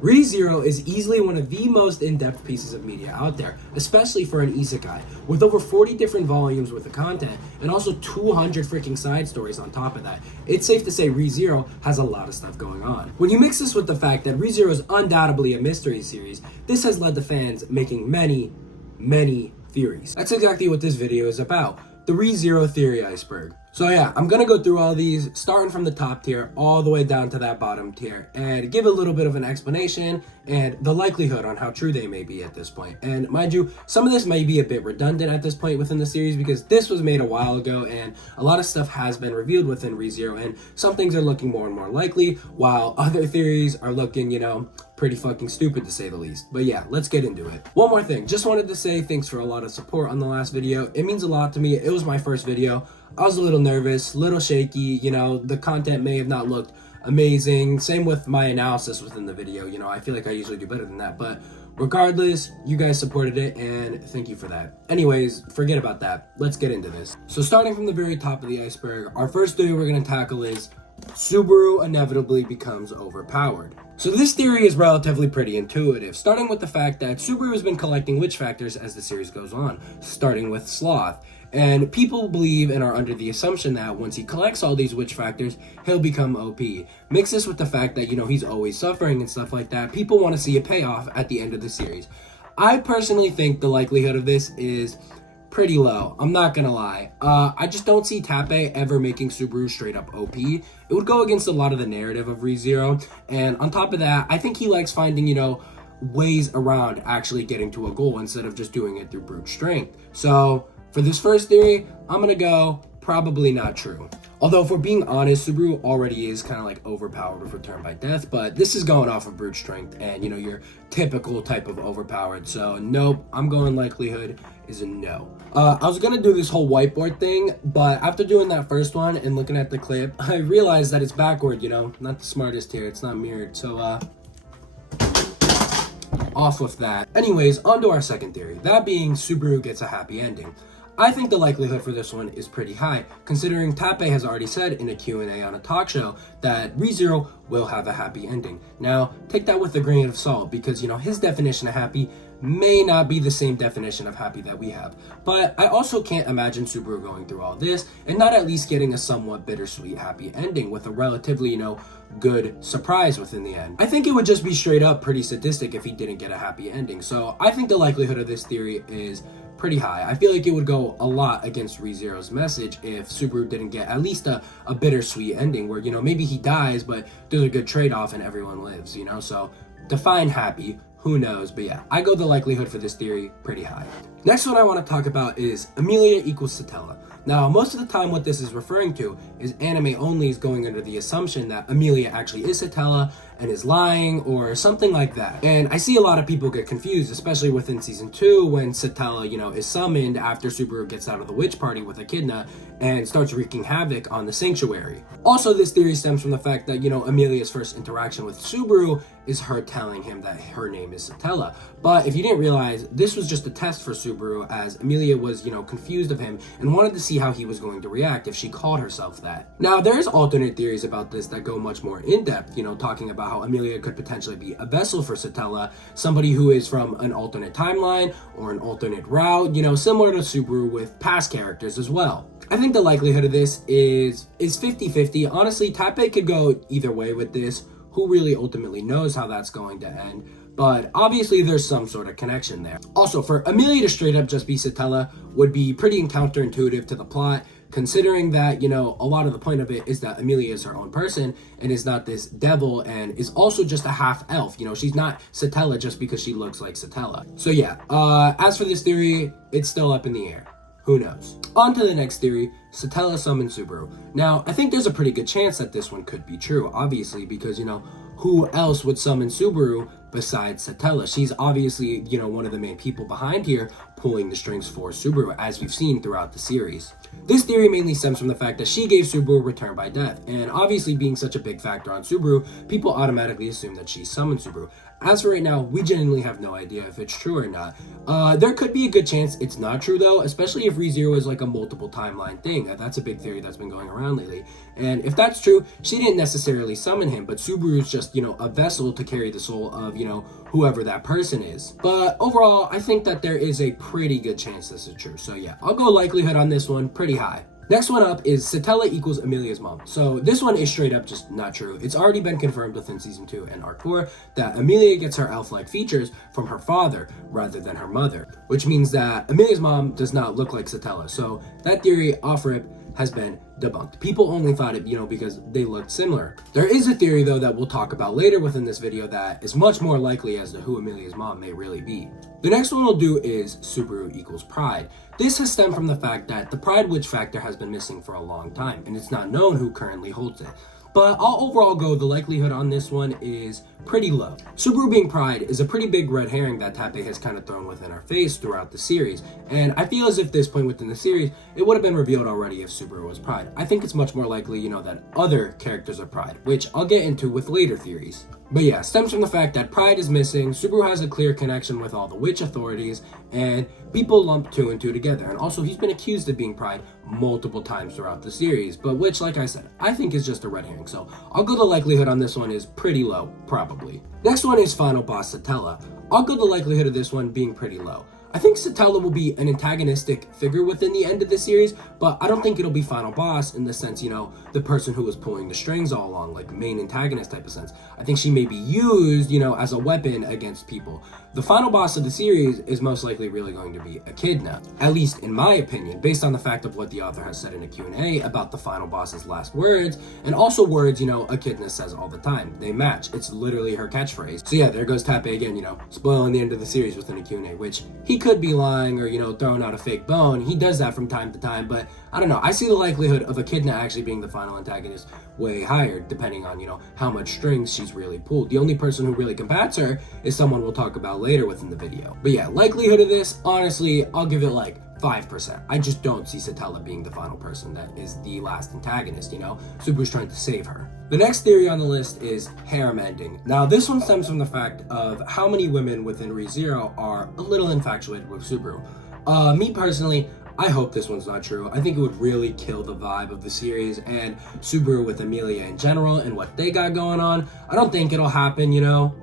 ReZero is easily one of the most in-depth pieces of media out there, especially for an isekai, with over 40 different volumes worth of content, and also 200 freaking side stories on top of that. It's safe to say ReZero has a lot of stuff going on. When you mix this with the fact that ReZero is undoubtedly a mystery series, this has led to fans making many theories. That's exactly what this video is about, the ReZero theory iceberg. So yeah, I'm gonna go through all these, starting from the top tier all the way down to that bottom tier, and give a little bit of an explanation and the likelihood on how true they may be at this point. And mind you, some of this may be a bit redundant at this point within the series because this was made a while ago and a lot of stuff has been revealed within ReZero, and some things are looking more and more likely while other theories are looking, pretty fucking stupid to say the least. But yeah, let's get into it. One more thing, just wanted to say thanks for a lot of support on the last video. It means a lot to me. It was my first video. I was a little nervous, little shaky, the content may have not looked amazing. Same with my analysis within the video, I feel like I usually do better than that, but regardless, you guys supported it and thank you for that. Anyways, forget about that. Let's get into this. So starting from the very top of the iceberg, our first theory we're going to tackle is Subaru inevitably becomes overpowered. So this theory is relatively pretty intuitive, starting with the fact that Subaru has been collecting witch factors as the series goes on, starting with Sloth. And people believe and are under the assumption that once he collects all these witch factors, he'll become OP. Mix this with the fact that, he's always suffering and stuff like that. People want to see a payoff at the end of the series. I personally think the likelihood of this is pretty low. I'm not gonna lie. I just don't see Tappei ever making Subaru straight up OP. It would go against a lot of the narrative of ReZero. And on top of that, I think he likes finding, ways around actually getting to a goal instead of just doing it through brute strength. So for this first theory, I'm gonna go probably not true. Although if we're being honest, Subaru already is kind of like overpowered with Return by Death, but this is going off of brute strength and your typical type of overpowered. So nope, I'm going likelihood is a no. I was gonna do this whole whiteboard thing, but after doing that first one and looking at the clip, I realized that it's backward, not the smartest here, it's not mirrored. So off with that. Anyways, on to our second theory, that being Subaru gets a happy ending. I think the likelihood for this one is pretty high, considering Tappei has already said in a Q&A on a talk show that ReZero will have a happy ending. Now, take that with a grain of salt, because, his definition of happy may not be the same definition of happy that we have. But I also can't imagine Subaru going through all this and not at least getting a somewhat bittersweet happy ending with a relatively, good surprise within the end. I think it would just be straight up pretty sadistic if he didn't get a happy ending. So I think the likelihood of this theory is pretty high. I feel like it would go a lot against ReZero's message if Subaru didn't get at least a bittersweet ending where, maybe he dies, but there's a good trade-off and everyone lives, So define happy, who knows? But yeah, I go the likelihood for this theory pretty high. Next one I want to talk about is Emilia equals Satella. Now, most of the time what this is referring to is anime only is going under the assumption that Emilia actually is Satella and is lying or something like that. And I see a lot of people get confused, especially within season 2 when Satella, is summoned after Subaru gets out of the witch party with Echidna and starts wreaking havoc on the sanctuary. Also, this theory stems from the fact that, Emilia's first interaction with Subaru is her telling him that her name is Satella. But if you didn't realize, this was just a test for Subaru as Emilia was, confused of him and wanted to see how he was going to react if she called herself that. Now, there's alternate theories about this that go much more in depth, talking about how Emilia could potentially be a vessel for Satella, somebody who is from an alternate timeline or an alternate route, similar to Subaru with past characters as well. I think the likelihood of this is 50-50. Honestly, Tappei could go either way with this. Who really ultimately knows how that's going to end? But obviously there's some sort of connection there. Also, for Emilia to straight up just be Satella would be pretty counterintuitive to the plot, considering that, a lot of the point of it is that Emilia is her own person and is not this devil and is also just a half elf. She's not Satella just because she looks like Satella. So yeah, as for this theory, it's still up in the air. Who knows? On to the next theory, Satella summons Subaru. Now, I think there's a pretty good chance that this one could be true, obviously, because, who else would summon Subaru besides Satella. She's obviously, one of the main people behind here pulling the strings for Subaru, as we've seen throughout the series. This theory mainly stems from the fact that she gave Subaru a return by death, and obviously being such a big factor on Subaru, people automatically assume that she summoned Subaru. As for right now, we genuinely have no idea if it's true or not. There could be a good chance it's not true though, especially if ReZero is like a multiple timeline thing. That's a big theory that's been going around lately. And if that's true, she didn't necessarily summon him, but Subaru is just, a vessel to carry the soul of, whoever that person is. But overall, I think that there is a pretty good chance this is true. So yeah, I'll go likelihood on this one pretty high. Next one up is Satella equals Emilia's mom. So this one is straight up just not true. It's already been confirmed within season 2 and arc 4 that Emilia gets her elf-like features from her father rather than her mother, which means that Emilia's mom does not look like Satella. So that theory off rip has been debunked. People only thought it, because they looked similar. There is a theory though that we'll talk about later within this video that is much more likely as to who Emilia's mom may really be. The next one we'll do is Subaru equals pride. This has stemmed from the fact that the pride witch factor has been missing for a long time, and it's not known who currently holds it. But I'll overall go the likelihood on this one is pretty low. Subaru being pride is a pretty big red herring that Tappei has kind of thrown within our face throughout the series, and I feel as if this point within the series, it would have been revealed already if Subaru was pride. I think it's much more likely, that other characters are pride, which I'll get into with later theories. But yeah, stems from the fact that pride is missing, Subaru has a clear connection with all the witch authorities, and people lump 2 and 2 together. And also, he's been accused of being pride multiple times throughout the series, but which, like I said, I think is just a red herring. So I'll go the likelihood on this one is pretty low, probably. Next one is final boss Satella. I'll go the likelihood of this one being pretty low. I think Satella will be an antagonistic figure within the end of the series, but I don't think it'll be final boss in the sense, the person who was pulling the strings all along, like main antagonist type of sense. I think she may be used, as a weapon against people. The final boss of the series is most likely really going to be Echidna, at least in my opinion, based on the fact of what the author has said in a Q&A about the final boss's last words, and also words, Echidna says all the time. They match. It's literally her catchphrase. So yeah, there goes Tappei again, spoiling the end of the series within a Q&A, which he could be lying or, throwing out a fake bone. He does that from time to time, but I don't know. I see the likelihood of Echidna actually being the final antagonist way higher, depending on, how much strings she's really pulled. The only person who really combats her is someone we'll talk about later within the video. But yeah, likelihood of this, honestly, I'll give it like 5%. I just don't see Satella being the final person that is the last antagonist, Subaru's trying to save her. The next theory on the list is harem ending. Now, this one stems from the fact of how many women within ReZero are a little infatuated with Subaru. Me personally, I hope this one's not true. I think it would really kill the vibe of the series and Subaru with Emilia in general and what they got going on. I don't think it'll happen,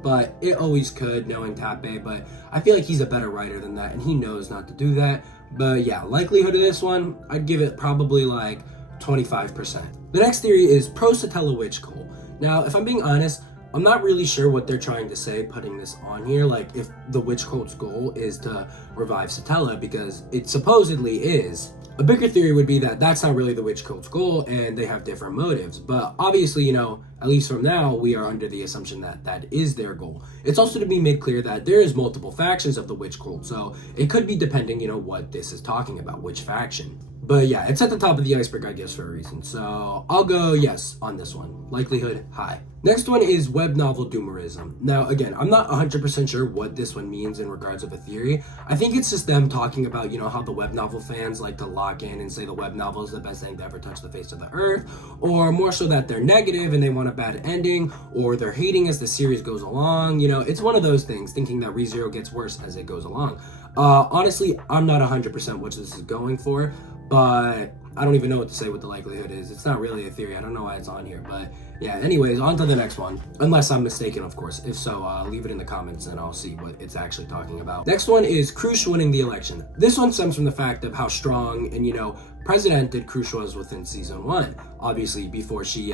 but it always could, knowing Tappei, but I feel like he's a better writer than that and he knows not to do that. But yeah, likelihood of this one, I'd give it probably like 25%. The next theory is pro-Satella witch cult. Now, if I'm being honest, I'm not really sure what they're trying to say putting this on here, like if the witch cult's goal is to revive Satella, because it supposedly is. A bigger theory would be that that's not really the witch cult's goal and they have different motives, but obviously, at least from now, we are under the assumption that that is their goal. It's also to be made clear that there is multiple factions of the witch cult, so it could be depending, what this is talking about, which faction. But yeah, it's at the top of the iceberg, I guess, for a reason. So I'll go yes on this one. Likelihood high. Next one is web novel doomerism. Now, again, I'm not 100% sure what this one means in regards of a theory. I think it's just them talking about, how the web novel fans like to lock in and say the web novel is the best thing to ever touch the face of the earth, or more so that they're negative and they want a bad ending, or they're hating as the series goes along. It's one of those things, thinking that ReZero gets worse as it goes along. Honestly, I'm not 100% what this is going for, but I don't even know what to say what the likelihood is. It's not really a theory. I don't know why it's on here, but yeah, anyways, on to the next one. Unless I'm mistaken, of course. If so, leave it in the comments and I'll see what it's actually talking about. Next one is Krush winning the election. This one stems from the fact of how strong and, presidented Krush was within season 1. Obviously, before she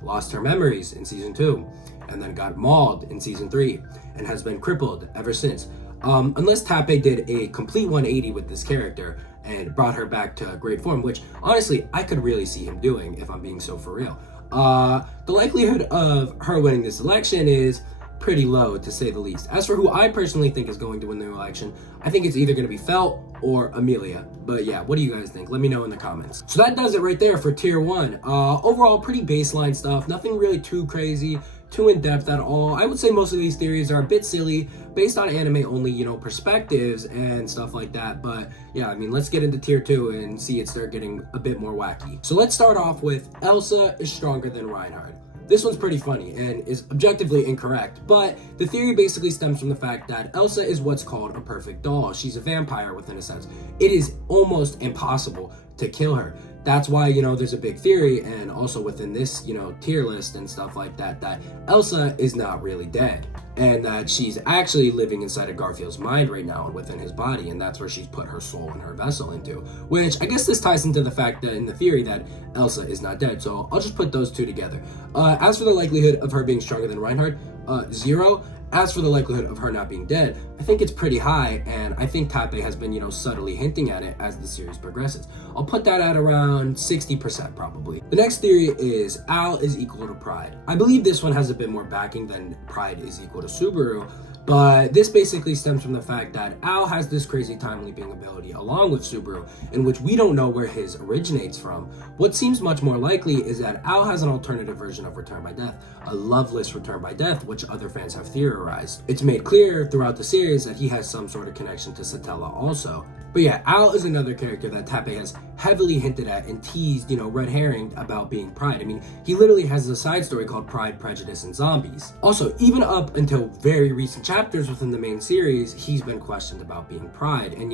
lost her memories in season 2, and then got mauled in season 3, and has been crippled ever since. Unless Tappei did a complete 180 with this character and brought her back to great form, which honestly I could really see him doing if I'm being so for real. The likelihood of her winning this election is pretty low, to say the least. As for who I personally think is going to win the election, I think it's either going to be Felt or Emilia. But yeah, what do you guys think? Let me know in the comments. So that does it right there for tier 1. Overall, pretty baseline stuff. Nothing really too crazy. too in-depth at all. I would say most of these theories are a bit silly, based on anime only, perspectives and stuff like that. But yeah, I mean, let's get into tier 2 and see it start getting a bit more wacky. So let's start off with Elsa is stronger than Reinhard. This one's pretty funny and is objectively incorrect, but the theory basically stems from the fact that Elsa is what's called a perfect doll. She's a vampire within a sense. It is almost impossible to kill her. That's why, there's a big theory, and also within this, tier list and stuff like that, that Elsa is not really dead, and that she's actually living inside of Garfield's mind right now and within his body, and that's where she's put her soul and her vessel into, which I guess this ties into the fact that in the theory that Elsa is not dead, so I'll just put those two together. As for the likelihood of her being stronger than Reinhard, 0. As for the likelihood of her not being dead, I think it's pretty high, and I think Tappei has been, subtly hinting at it as the series progresses. I'll put that at around 60% probably. The next theory is Al is equal to Pride. I believe this one has a bit more backing than Pride is equal to Subaru, but this basically stems from the fact that Al has this crazy time leaping ability along with Subaru, in which we don't know where his originates from. What seems much more likely is that Al has an alternative version of Return by Death, a loveless Return by Death, which other fans have theorized. It's made clear throughout the series that he has some sort of connection to Satella also. But yeah, Al is another character that Tappei has heavily hinted at and teased, red herring about being Pride. I mean, he literally has a side story called Pride, Prejudice, and Zombies. Also, even up until very recent chapters within the main series, he's been questioned about being Pride and,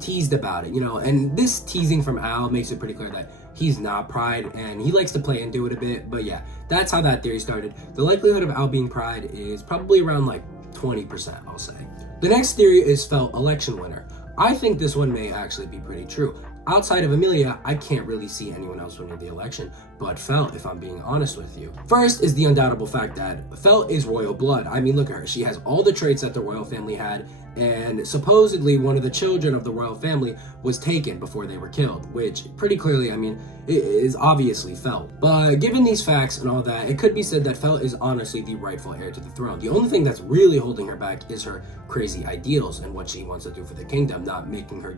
teased about it, and this teasing from Al makes it pretty clear that he's not Pride, and he likes to play into it a bit. But yeah, that's how that theory started. The likelihood of Al being Pride is probably around like 20%, I'll say. The next theory is Felt election winner. I think this one may actually be pretty true. Outside of Emilia, I can't really see anyone else winning the election but Felt, if I'm being honest with you. First is the undoubtable fact that Felt is royal blood. I mean, look at her. She has all the traits that the royal family had, and supposedly one of the children of the royal family was taken before they were killed, which pretty clearly, I mean, it is obviously Felt. But given these facts and all that, it could be said that Felt is honestly the rightful heir to the throne. The only thing that's really holding her back is her crazy ideals and what she wants to do for the kingdom, not making her,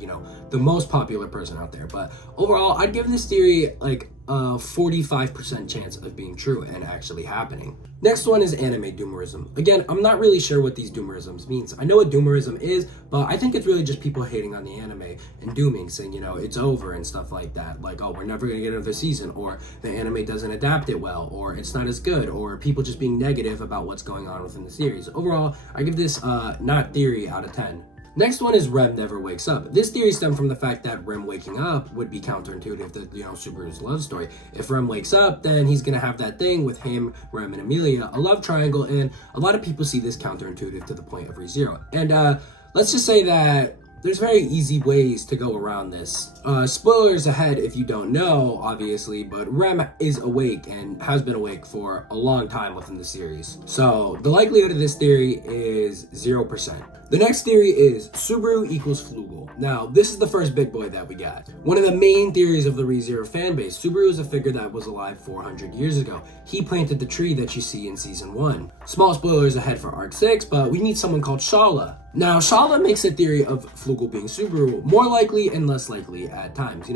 the most popular person out there. But overall, I'd give this theory like a 45% chance of being true and actually happening. Next one is anime doomerism. Again, I'm not really sure what these doomerisms means. I know what doomerism is, but I think it's really just people hating on the anime and dooming, saying, it's over and stuff like that. Like, oh, we're never gonna get another season, or the anime doesn't adapt it well, or it's not as good, or people just being negative about what's going on within the series. Overall, I give this not theory out of 10. Next one is Rem never wakes up. This theory stemmed from the fact that Rem waking up would be counterintuitive to, Subaru's love story. If Rem wakes up, then he's gonna have that thing with him, Rem, and Emilia, a love triangle, and a lot of people see this counterintuitive to the point of ReZero. And let's just say that there's very easy ways to go around this. Spoilers ahead if you don't know, obviously, but Rem is awake and has been awake for a long time within the series. So the likelihood of this theory is 0%. The next theory is Subaru equals Flugel. Now, this is the first big boy that we got. One of the main theories of the ReZero fanbase, Subaru is a figure that was alive 400 years ago. He planted the tree that you see in season 1. Small spoilers ahead for arc 6, but we meet someone called Shaula. Now, Shaula makes a theory of Flugel being Subaru more likely and less likely at times,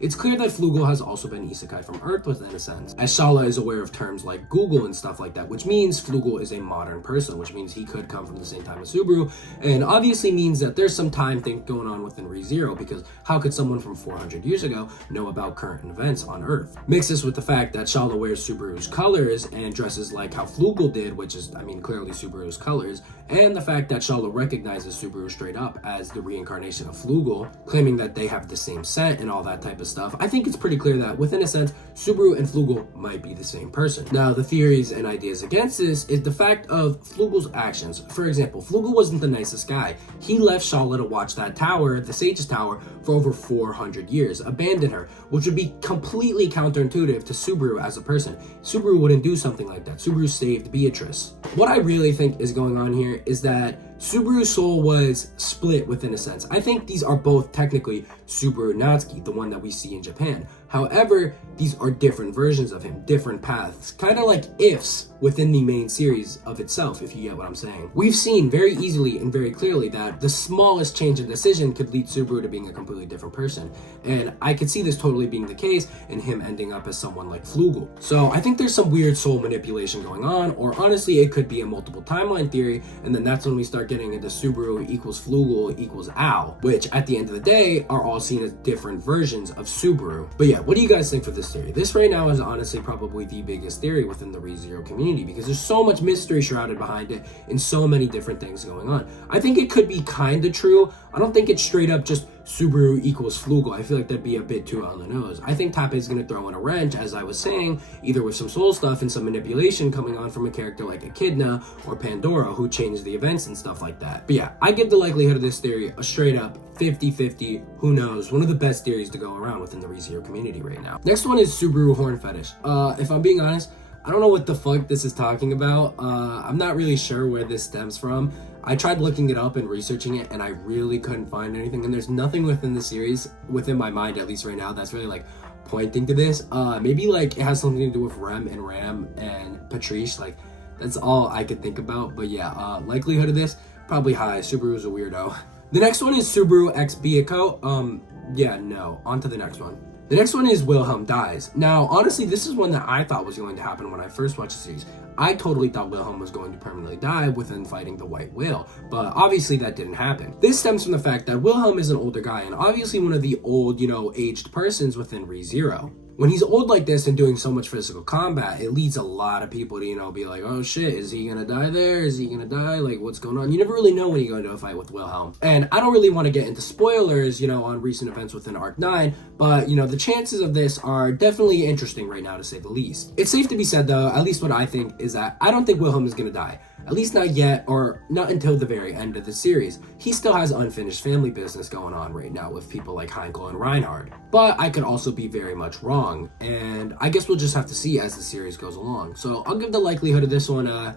It's clear that Flugel has also been isekai from Earth within a sense, as Shaula is aware of terms like Google and stuff like that, which means Flugel is a modern person, which means he could come from the same time as Subaru, and obviously means that there's some time thing going on within ReZero, because how could someone from 400 years ago know about current events on Earth? Mix this with the fact that Shaula wears Subaru's colors and dresses like how Flugel did, which is, clearly Subaru's colors, and the fact that Shaula recognizes Subaru straight up as the reincarnation of Flugel, claiming that they have the same scent and all that type of stuff. I think it's pretty clear that within a sense, Subaru and Flugel might be the same person. Now, the theories and ideas against this is the fact of Flugel's actions. For example, Flugel wasn't the nicest guy. He left Shaula to watch that tower, the Sage's Tower, for over 400 years, abandoned her, which would be completely counterintuitive to Subaru as a person. Subaru wouldn't do something like that. Subaru saved Beatrice. What I really think is going on here is that Subaru's soul was split within a sense. I think these are both technically Subaru Natsuki, the one that we see in Japan, However, these are different versions of him, different paths, kind of like ifs within the main series of itself, if you get what I'm saying. We've seen very easily and very clearly that the smallest change in decision could lead Subaru to being a completely different person. And I could see this totally being the case and him ending up as someone like Flugel. So I think there's some weird soul manipulation going on, or honestly, it could be a multiple timeline theory, and then that's when we start getting into Subaru equals Flugel equals Owl, which at the end of the day are all seen as different versions of Subaru. But yeah, what do you guys think for this theory? This right now is honestly probably the biggest theory within the ReZero community because there's so much mystery shrouded behind it and so many different things going on. I think it could be kind of true. I don't think it's straight up just Subaru equals Flugel. I feel like that'd be a bit too on the nose. I think Tappe is going to throw in a wrench, as I was saying, either with some soul stuff and some manipulation coming on from a character like Echidna or Pandora, who changed the events and stuff like that. But yeah, I give the likelihood of this theory a straight up 50-50, who knows, one of the best theories to go around within the ReZero community right now. Next one is Subaru horn fetish. If I'm being honest, I don't know what the fuck this is talking about. I'm not really sure where this stems from. I tried looking it up and researching it, and I really couldn't find anything, and there's nothing within the series, within my mind at least right now, that's really like pointing to this. Maybe like it has something to do with Rem and Ram and Patrice, like that's all I could think about. But yeah, likelihood of this, probably high. Subaru's a weirdo. The next one is Subaru X Biyako. Yeah, no, on to the next one. The next one is Wilhelm dies. Now, honestly, this is one that I thought was going to happen when I first watched the series. I totally thought Wilhelm was going to permanently die within fighting the White Whale, but obviously that didn't happen. This stems from the fact that Wilhelm is an older guy and obviously one of the old, aged persons within ReZero. When he's old like this and doing so much physical combat, it leads a lot of people to, be like, oh shit, is he gonna die there? Is he gonna die? Like, what's going on? You never really know when you go into a fight with Wilhelm. And I don't really want to get into spoilers, on recent events within Arc 9, but, the chances of this are definitely interesting right now, to say the least. It's safe to be said, though, at least what I think, is that I don't think Wilhelm is gonna die. At least not yet, or not until the very end of the series. He still has unfinished family business going on right now with people like Hector and Reinhard. But I could also be very much wrong, and I guess we'll just have to see as the series goes along. So I'll give the likelihood of this one a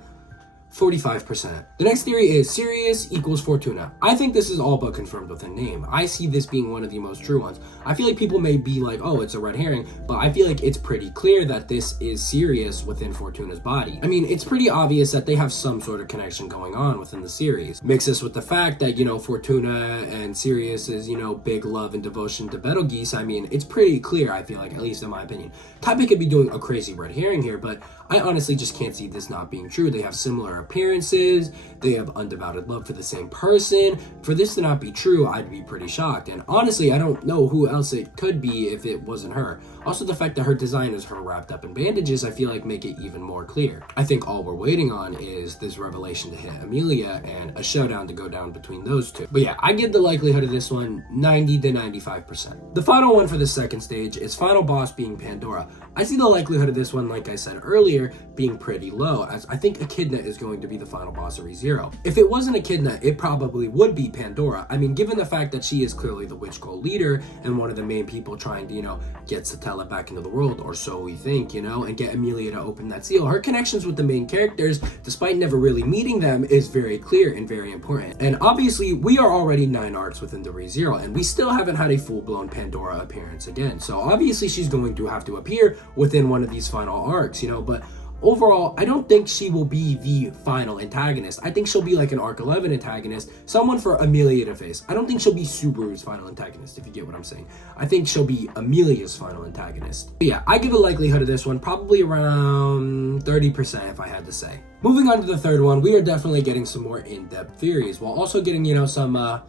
45%. The next theory is Sirius equals Fortuna. I think this is all but confirmed with a name. I see this being one of the most true ones. I feel like people may be like, oh, it's a red herring, but I feel like it's pretty clear that this is Sirius within Fortuna's body. I mean, it's pretty obvious that they have some sort of connection going on within the series. Mix this with the fact that, Fortuna and Sirius's, big love and devotion to Betelgeuse. I mean, it's pretty clear, I feel like, at least in my opinion. Tappe could be doing a crazy red herring here, but I honestly just can't see this not being true. They have similar appearances, they have undivided love for the same person. For this to not be true, I'd be pretty shocked. And honestly, I don't know who else it could be if it wasn't her. Also, the fact that her design is her wrapped up in bandages, I feel like make it even more clear. I think all we're waiting on is this revelation to hit Emilia and a showdown to go down between those two. But yeah, I give the likelihood of this one 90 to 95%. The final one for the second stage is final boss being Pandora. I see the likelihood of this one, like I said earlier, being pretty low, as I think Echidna is going to be the final boss of ReZero. If it wasn't Echidna, it probably would be Pandora. I mean, given the fact that she is clearly the witch cult leader and one of the main people trying to, get Satella back into the world, or so we think, and get Emilia to open that seal. Her connections with the main characters, despite never really meeting them, is very clear and very important. And obviously, we are already 9 arcs within the ReZero, and we still haven't had a full-blown Pandora appearance again. So obviously, she's going to have to appear within one of these final arcs, but overall, I don't think she will be the final antagonist. I think she'll be like an Arc 11 antagonist, someone for Emilia to face. I don't think she'll be Subaru's final antagonist, if you get what I'm saying. I think she'll be Emilia's final antagonist. But yeah, I give a likelihood of this one probably around 30% if I had to say. Moving on to the third one, we are definitely getting some more in-depth theories, while also getting, some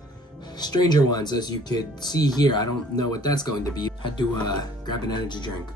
stranger ones, as you could see here. I don't know what that's going to be. Had to grab an energy drink.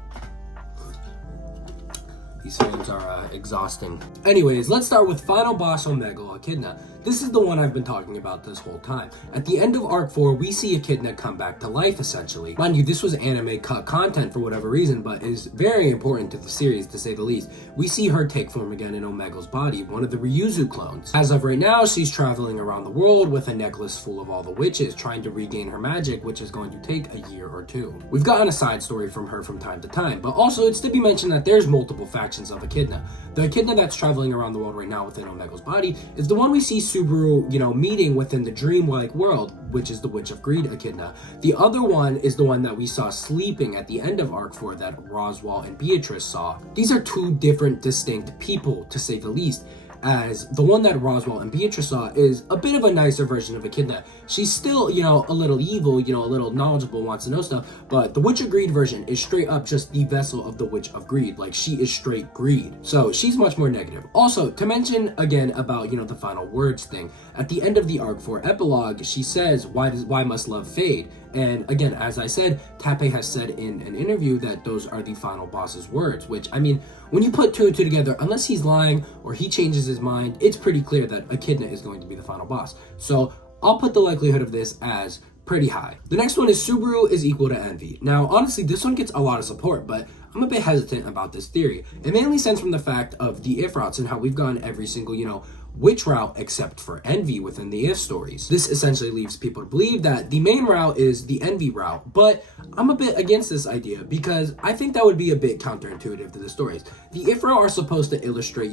These fans are exhausting. Anyways, let's start with final boss Omegle Echidna. This is the one I've been talking about this whole time. At the end of Arc 4, we see Echidna come back to life, essentially. Mind you, this was anime cut content for whatever reason, but is very important to the series, to say the least. We see her take form again in Omegle's body, one of the Ryuzu clones. As of right now, she's traveling around the world with a necklace full of all the witches, trying to regain her magic, which is going to take a year or two. We've gotten a side story from her from time to time, but also it's to be mentioned that there's multiple factions reflections of Echidna. The Echidna that's traveling around the world right now within Omega's body is the one we see Subaru, meeting within the dreamlike world, which is the Witch of Greed Echidna. The other one is the one that we saw sleeping at the end of Arc 4 that Roswaal and Beatrice saw. These are two different, distinct people, to say the least, as the one that Roswaal and Beatrice saw is a bit of a nicer version of Echidna. She's still, a little evil, a little knowledgeable, wants to know stuff, but the Witch of Greed version is straight up just the vessel of the Witch of Greed. Like, she is straight greed. So she's much more negative. Also, to mention again about, the final words thing, at the end of the Arc 4 epilogue, she says, why must love fade? And again, as I said, Tappei has said in an interview that those are the final boss's words, which, when you put two and two together, unless he's lying or he changes his mind, it's pretty clear that Echidna is going to be the final boss. So I'll put the likelihood of this as pretty high. The next one is Subaru is equal to Envy. Now, honestly, this one gets a lot of support, but I'm a bit hesitant about this theory. It mainly stems from the fact of the if routes and how we've gone every single, witch route except for Envy within the if stories. This essentially leaves people to believe that the main route is the Envy route, but I'm a bit against this idea because I think that would be a bit counterintuitive to the stories. The if route are supposed to illustrate,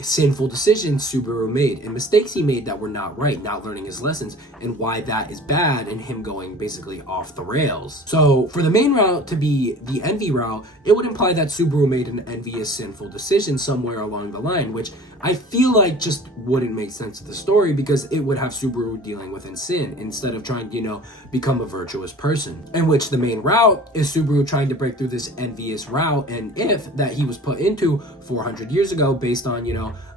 sinful decisions Subaru made and mistakes he made that were not right, not learning his lessons, and why that is bad and him going basically off the rails. So for the main route to be the Envy route, it would imply that Subaru made an envious sinful decision somewhere along the line, which I feel like just wouldn't make sense to the story because it would have Subaru dealing with sin instead of trying to, become a virtuous person. In which the main route is Subaru trying to break through this envious route and if that he was put into 400 years ago based on,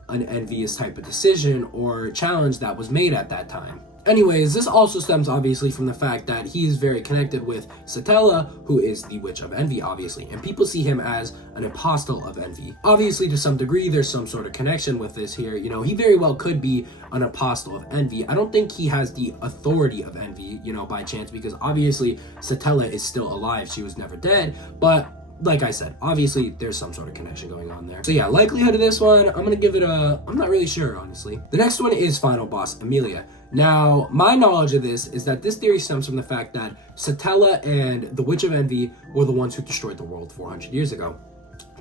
an envious type of decision or challenge that was made at that time. Anyways, this also stems obviously from the fact that he is very connected with Satella, who is the Witch of Envy, obviously, and people see him as an apostle of envy. Obviously, to some degree, there's some sort of connection with this here. He very well could be an apostle of envy. I don't think he has the authority of envy, by chance, because obviously Satella is still alive. She was never dead, but like I said, obviously there's some sort of connection going on there. So yeah, likelihood of this one, I'm gonna give it I'm not really sure, honestly. The next one is final boss Emilia. Now, my knowledge of this is that this theory stems from the fact that Satella and the Witch of Envy were the ones who destroyed the world 400 years ago.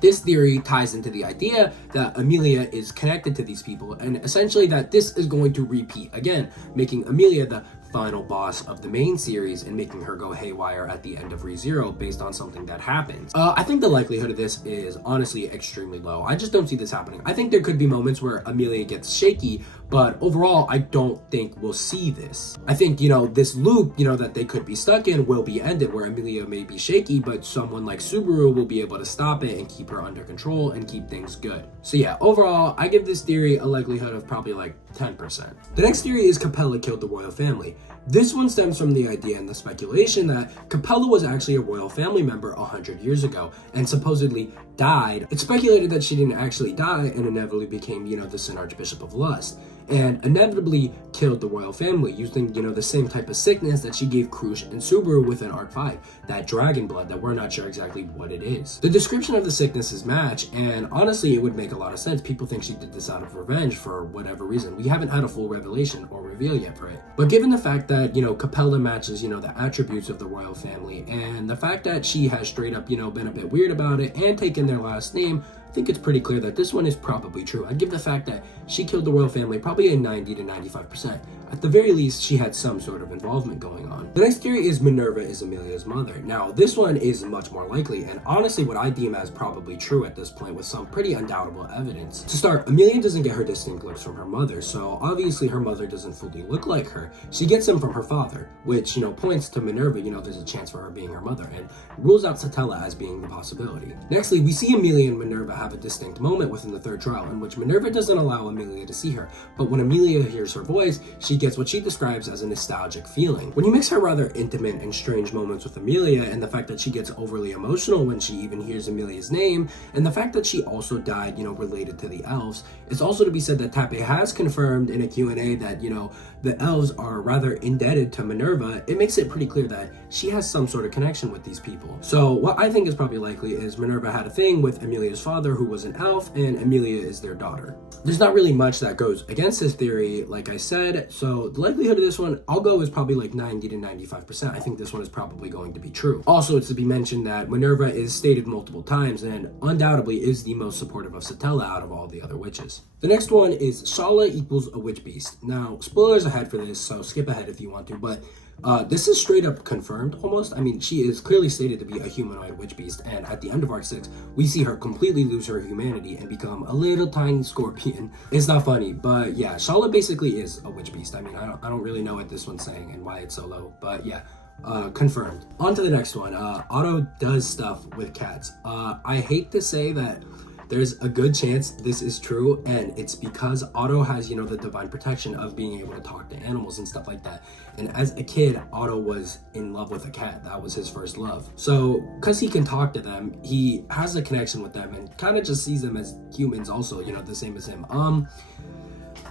This theory ties into the idea that Emilia is connected to these people, and essentially that this is going to repeat again, making Emilia the final boss of the main series and making her go haywire at the end of ReZero based on something that happens. I think the likelihood of this is honestly extremely low. I just don't see this happening. I think there could be moments where Emilia gets shaky, but overall, I don't think we'll see this. I think, this loop, that they could be stuck in will be ended where Emilia may be shaky, but someone like Subaru will be able to stop it and keep her under control and keep things good. So yeah, overall, I give this theory a likelihood of probably like 10%. The next theory is Capella killed the royal family. This one stems from the idea and the speculation that Capella was actually a royal family member 100 years ago and supposedly died. It's speculated that she didn't actually die and inevitably became, the Sin Archbishop of Lust, and inevitably killed the royal family using, the same type of sickness that she gave Krush and Subaru within Arc 5, that dragon blood that we're not sure exactly what it is. The description of the sickness is match, and honestly, it would make a lot of sense. People think she did this out of revenge for whatever reason. We haven't had a full revelation or reveal yet for it. But given the fact that, Capella matches, the attributes of the royal family, and the fact that she has straight up, been a bit weird about it and taken their last name, I think it's pretty clear that this one is probably true. I'd give the fact that she killed the royal family probably a 90 to 95%. At the very least, she had some sort of involvement going on. The next theory is Minerva is Emilia's mother. Now, this one is much more likely, and honestly what I deem as probably true at this point with some pretty undoubtable evidence. To start, Emilia doesn't get her distinct looks from her mother, so obviously her mother doesn't fully look like her. She gets them from her father, which, points to Minerva, there's a chance for her being her mother, and rules out Satella as being the possibility. Nextly, we see Emilia and Minerva have a distinct moment within the third trial in which Minerva doesn't allow Emilia to see her, but when Emilia hears her voice, she gets what she describes as a nostalgic feeling. When you mix her rather intimate and strange moments with Emilia and the fact that she gets overly emotional when she even hears Emilia's name, and the fact that she also died, related to the elves, it's also to be said that Tappei has confirmed in a Q&A that, the elves are rather indebted to Minerva. It makes it pretty clear that she has some sort of connection with these people. So what I think is probably likely is Minerva had a thing with Emilia's father brother who was an elf, and Emilia is their daughter. There's not really much that goes against this theory, like I said, so the likelihood of this one, I'll go is probably like 90 to 95%. I think this one is probably going to be true. Also, it's to be mentioned that Minerva is stated multiple times and undoubtedly is the most supportive of Satella out of all the other witches. The next one is Shaula equals a witch beast. Now, spoilers ahead for this, so skip ahead if you want to, but this is straight up confirmed almost. I mean, she is clearly stated to be a humanoid witch beast, and at the end of Arc 6, we see her completely lose her humanity and become a little tiny scorpion. It's not funny, but yeah, Shaula basically is a witch beast. I mean, I don't really know what this one's saying and why it's so low, but yeah. Confirmed. On to the next one. Otto does stuff with cats. I hate to say that there's a good chance this is true, and it's because Otto has, the divine protection of being able to talk to animals and stuff like that. And as a kid, Otto was in love with a cat. That was his first love. So, because he can talk to them, he has a connection with them and kind of just sees them as humans also, the same as him.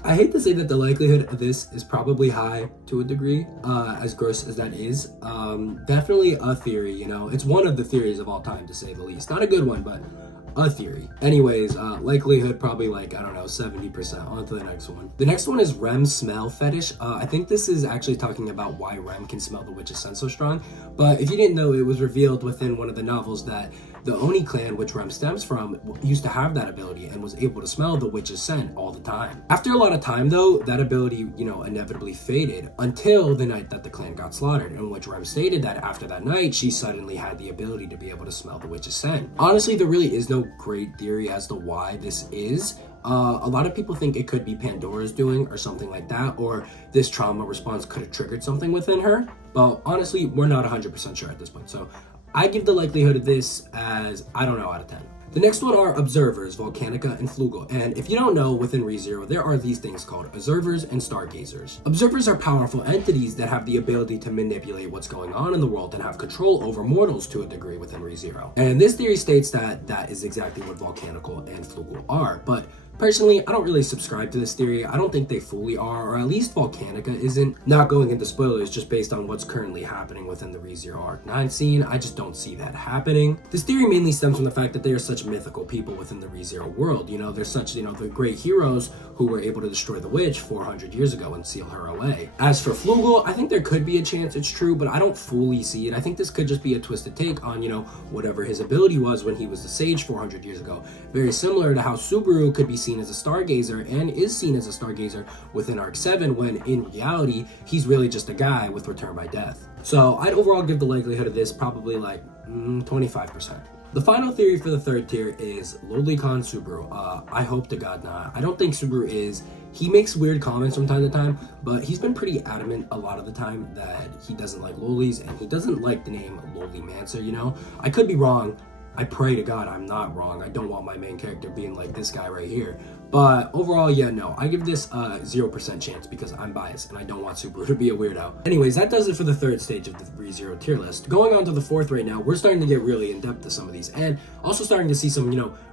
I hate to say that the likelihood of this is probably high to a degree, as gross as that is. Definitely a theory, it's one of the theories of all time, to say the least. Not a good one, but a theory. Anyways, likelihood probably like, 70%. On to the next one. The next one is Rem's smell fetish. I think this is actually talking about why Rem can smell the witch's scent so strong. But if you didn't know, it was revealed within one of the novels that the Oni clan, which Rem stems from, used to have that ability and was able to smell the witch's scent all the time. After a lot of time though, that ability, inevitably faded until the night that the clan got slaughtered, in which Rem stated that after that night, she suddenly had the ability to be able to smell the witch's scent. Honestly, there really is no great theory as to why this is. A lot of people think it could be Pandora's doing or something like that, or this trauma response could have triggered something within her. But honestly, we're not 100% sure at this point. So I give the likelihood of this as, I don't know, out of 10. The next one are observers, Volcanica and Flugel. And if you don't know, within ReZero, there are these things called observers and stargazers. Observers are powerful entities that have the ability to manipulate what's going on in the world and have control over mortals to a degree within ReZero. And this theory states that that is exactly what Volcanical and Flugel are. But personally, I don't really subscribe to this theory. I don't think they fully are, or at least Volcanica isn't. Not going into spoilers, just based on what's currently happening within the ReZero Arc 9 scene, I just don't see that happening. This theory mainly stems from the fact that they are such mythical people within the ReZero world. They're such, the great heroes who were able to destroy the witch 400 years ago and seal her away. As for Flugel, I think there could be a chance it's true, but I don't fully see it. I think this could just be a twisted take on, whatever his ability was when he was the sage 400 years ago. Very similar to how Subaru could be seen as a stargazer and is seen as a stargazer within Arc 7, when in reality he's really just a guy with Return by Death. So I'd overall give the likelihood of this probably like 25%. The final theory for the third tier is Lolicon Subaru. I hope to God not. I don't think Subaru is. He makes weird comments from time to time, but he's been pretty adamant a lot of the time that he doesn't like lolis and he doesn't like the name Lolimancer, I could be wrong. I pray to God I'm not wrong. I don't want my main character being like this guy right here. But overall, yeah, no. I give this a 0% chance because I'm biased and I don't want Subaru to be a weirdo. Anyways, that does it for the third stage of the ReZero tier list. Going on to the fourth right now, we're starting to get really in depth to some of these and also starting to see some,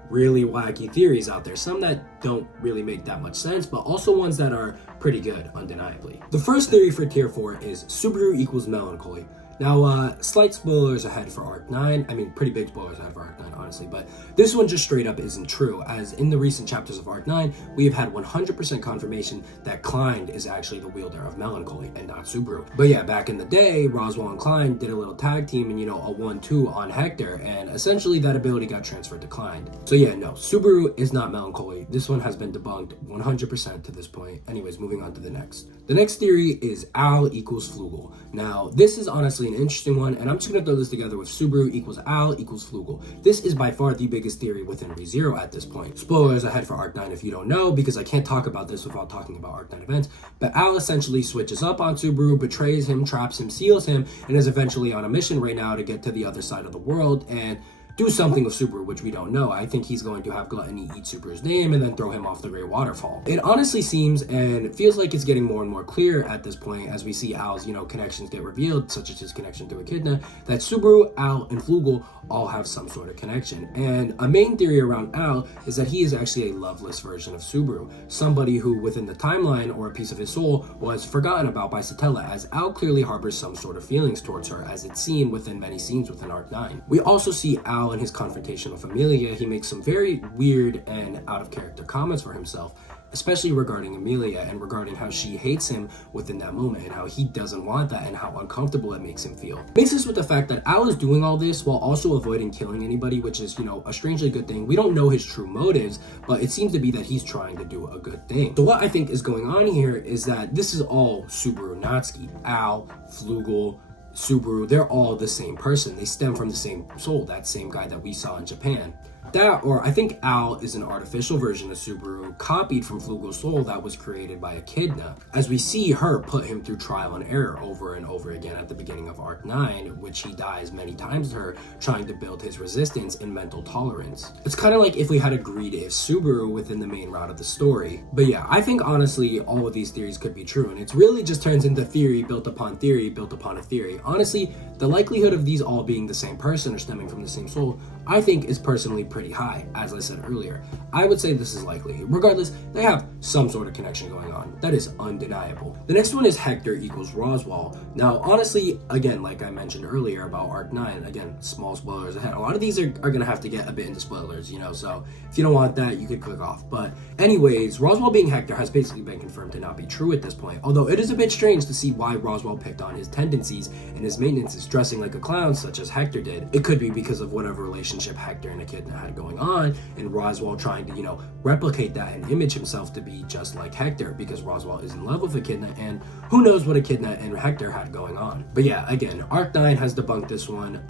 really wacky theories out there. Some that don't really make that much sense, but also ones that are pretty good, undeniably. The first theory for tier 4 is Subaru equals Melancholy. Now, slight spoilers ahead for Arc 9. I mean, pretty big spoilers ahead for Arc 9, honestly, but this one just straight up isn't true, as in the recent chapters of Arc 9, we have had 100% confirmation that Klein is actually the wielder of Melancholy and not Subaru. But yeah, back in the day, Roswaal and Klein did a little tag team and, a 1-2 on Hector, and essentially that ability got transferred to Klein. So yeah, no, Subaru is not Melancholy. This one has been debunked 100% to this point. Anyways, moving on to the next. The next theory is Al equals Flugel. Now, this is honestly an interesting one, and I'm just going to throw this together with Subaru equals Al equals Flugel. This is by far the biggest theory within ReZero at this point. Spoilers ahead for Arc 9 if you don't know, because I can't talk about this without talking about Arc 9 events, but Al essentially switches up on Subaru, betrays him, traps him, seals him, and is eventually on a mission right now to get to the other side of the world and do something with Subaru, which we don't know. I think he's going to have Gluttony eat Subaru's name and then throw him off the Great Waterfall. It honestly seems and feels like it's getting more and more clear at this point as we see Al's, connections get revealed, such as his connection to Echidna, that Subaru, Al, and Flugel all have some sort of connection. And a main theory around Al is that he is actually a loveless version of Subaru, somebody who within the timeline or a piece of his soul was forgotten about by Satella, as Al clearly harbors some sort of feelings towards her, as it's seen within many scenes within Arc 9. We also see Al while in his confrontation with Emilia, he makes some very weird and out of character comments for himself, especially regarding Emilia and regarding how she hates him within that moment and how he doesn't want that and how uncomfortable it makes him feel. Makes this with the fact that Al is doing all this while also avoiding killing anybody, which is, a strangely good thing. We don't know his true motives, but it seems to be that he's trying to do a good thing. So what I think is going on here is that this is all Subaru Natsuki. Al, Flugel, Subaru, they're all the same person. They stem from the same soul, that same guy that we saw in Japan. That, or I think Al is an artificial version of Subaru, copied from Flugel's soul that was created by Echidna, as we see her put him through trial and error over and over again at the beginning of Arc 9, which he dies many times to her, trying to build his resistance and mental tolerance. It's kind of like if we had agreed if Subaru within the main route of the story. But yeah, I think honestly all of these theories could be true, and it really just turns into theory built upon a theory. Honestly, the likelihood of these all being the same person or stemming from the same soul, I think is personally pretty high. As I said earlier, I would say this is likely. Regardless, they have some sort of connection going on. That is undeniable. The next one is Hector equals Roswaal. Now, honestly, again, like I mentioned earlier about Arc 9, again, small spoilers ahead. A lot of these are going to have to get a bit into spoilers, so if you don't want that, you could click off. But anyways, Roswaal being Hector has basically been confirmed to not be true at this point, although it is a bit strange to see why Roswaal picked on his tendencies and his maintenances, dressing like a clown such as Hector did. It could be because of whatever relationship Hector and Echidna had going on, and Roswaal trying to, replicate that and image himself to be just like Hector, because Roswaal is in love with Echidna, and who knows what Echidna and Hector had going on. But yeah, again, Arc 9 has debunked this one,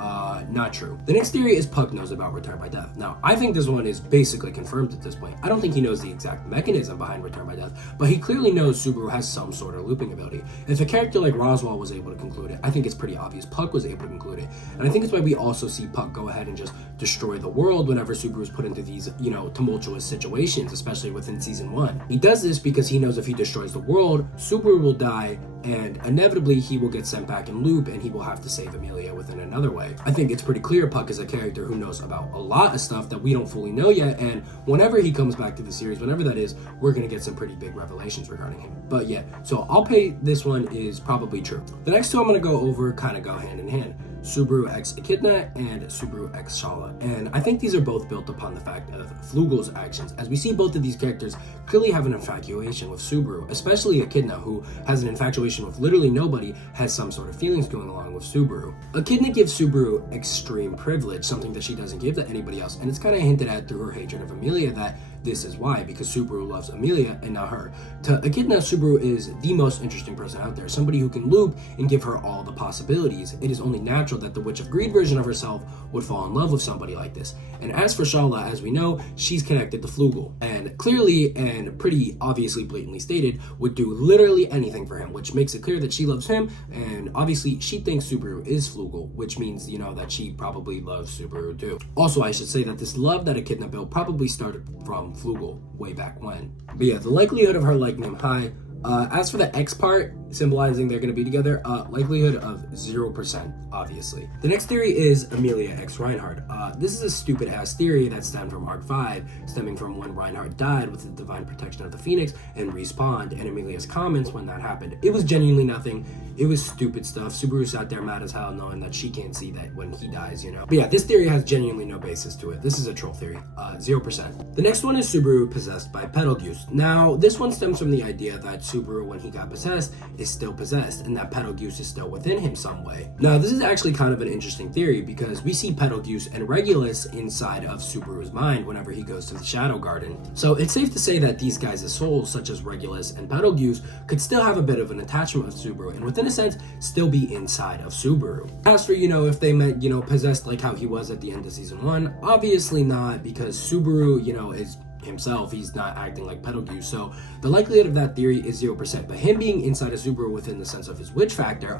not true. The next theory is Puck knows about Return by Death. Now, I think this one is basically confirmed at this point. I don't think he knows the exact mechanism behind Return by Death, but he clearly knows Subaru has some sort of looping ability. If a character like Roswaal was able to conclude it, I think it's pretty obvious Puck was able to conclude it. And I think it's why we also see Puck go ahead and just destroy the world whenever Subaru is put into these, tumultuous situations, especially within season 1. He does this because he knows if he destroys the world, Subaru will die, and inevitably he will get sent back in loop and he will have to save Emilia within another way. I think it's pretty clear Puck is a character who knows about a lot of stuff that we don't fully know yet, and whenever he comes back to the series, whenever that is, we're going to get some pretty big revelations regarding him. But yeah, so I'll pay this one is probably true. The next two I'm going to go over kind of go hand in hand. Subaru x Echidna and Subaru x Shaula. And I think these are both built upon the fact of Flugel's actions, as we see both of these characters clearly have an infatuation with Subaru, especially Echidna, who has an infatuation with literally nobody, has some sort of feelings going along with Subaru. Echidna gives Subaru extreme privilege, something that she doesn't give to anybody else, and it's kind of hinted at through her hatred of Emilia that this is why, because Subaru loves Emilia and not her. To Echidna, Subaru is the most interesting person out there, somebody who can loop and give her all the possibilities. It is only natural that the Witch of Greed version of herself would fall in love with somebody like this. And as for Shaula, as we know, she's connected to Flugel, and clearly and pretty obviously blatantly stated, would do literally anything for him, which makes it clear that she loves him, and obviously she thinks Subaru is Flugel, which means, that she probably loves Subaru too. Also, I should say that this love that Echidna built probably started from Flugel way back when. But yeah, the likelihood of her liking him high. As for the X part, symbolizing they're going to be together, likelihood of 0%, obviously. The next theory is Emilia x Reinhard. This is a stupid ass theory that stemmed from Arc 5, stemming from when Reinhard died with the divine protection of the Phoenix and respawned, and Emilia's comments when that happened. It was genuinely nothing. It was stupid stuff. Subaru sat there mad as hell knowing that she can't see that when he dies, But yeah, this theory has genuinely no basis to it. This is a troll theory. 0%. The next one is Subaru possessed by Betelgeuse. Now, this one stems from the idea that Subaru, when he got possessed, is still possessed, and that Betelgeuse is still within him some way. Now, this is actually kind of an interesting theory because we see Betelgeuse and Regulus inside of Subaru's mind whenever he goes to the Shadow Garden. So it's safe to say that these guys' souls, such as Regulus and Betelgeuse, could still have a bit of an attachment with Subaru, and within a sense, still be inside of Subaru. As for, if they meant, possessed like how he was at the end of season 1, obviously not, because Subaru, is himself, he's not acting like Betelgeuse, so the likelihood of that theory is 0%, but him being inside of Subaru within the sense of his witch factor,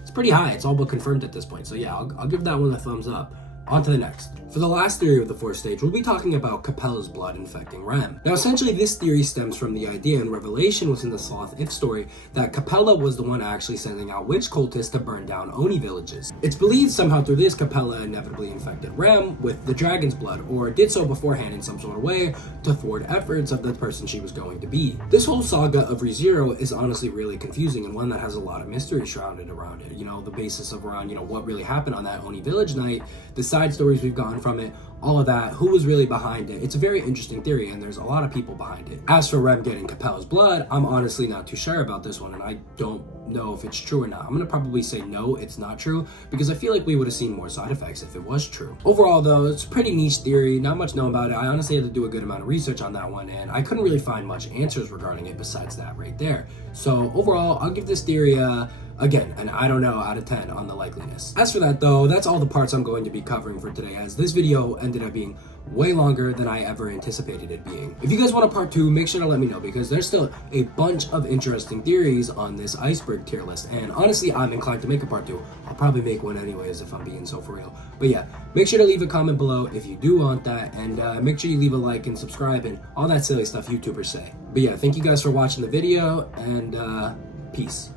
it's pretty high. It's all but confirmed at this point, so yeah, I'll give that one a thumbs up. On to the next. For the last theory of the fourth stage, we'll be talking about Capella's blood infecting Rem. Now, essentially, this theory stems from the idea and revelation within the Sloth If story that Capella was the one actually sending out witch cultists to burn down Oni villages. It's believed somehow through this, Capella inevitably infected Rem with the dragon's blood, or did so beforehand in some sort of way to thwart efforts of the person she was going to be. This whole saga of ReZero is honestly really confusing and one that has a lot of mystery shrouded around it. The basis of around, what really happened on that Oni village night, the side stories we've gotten from it, all of that, who was really behind it. It's a very interesting theory, and there's a lot of people behind it. As for Rem getting Capella's blood, I'm honestly not too sure about this one, and I don't know if it's true or not. I'm gonna probably say no, it's not true, because I feel like we would have seen more side effects if it was true. Overall though, it's a pretty niche theory, not much known about it. I honestly had to do a good amount of research on that one, and I couldn't really find much answers regarding it besides that right there. So overall, I'll give this theory again, an I don't know out of 10 on the likeliness. As for that though, that's all the parts I'm going to be covering for today, as this video ended up being way longer than I ever anticipated it being. If you guys want a part 2, make sure to let me know, because there's still a bunch of interesting theories on this Iceberg tier list, and honestly, I'm inclined to make a part 2. I'll probably make one anyways if I'm being so for real. But yeah, make sure to leave a comment below if you do want that, and make sure you leave a like and subscribe and all that silly stuff YouTubers say. But yeah, thank you guys for watching the video, and peace.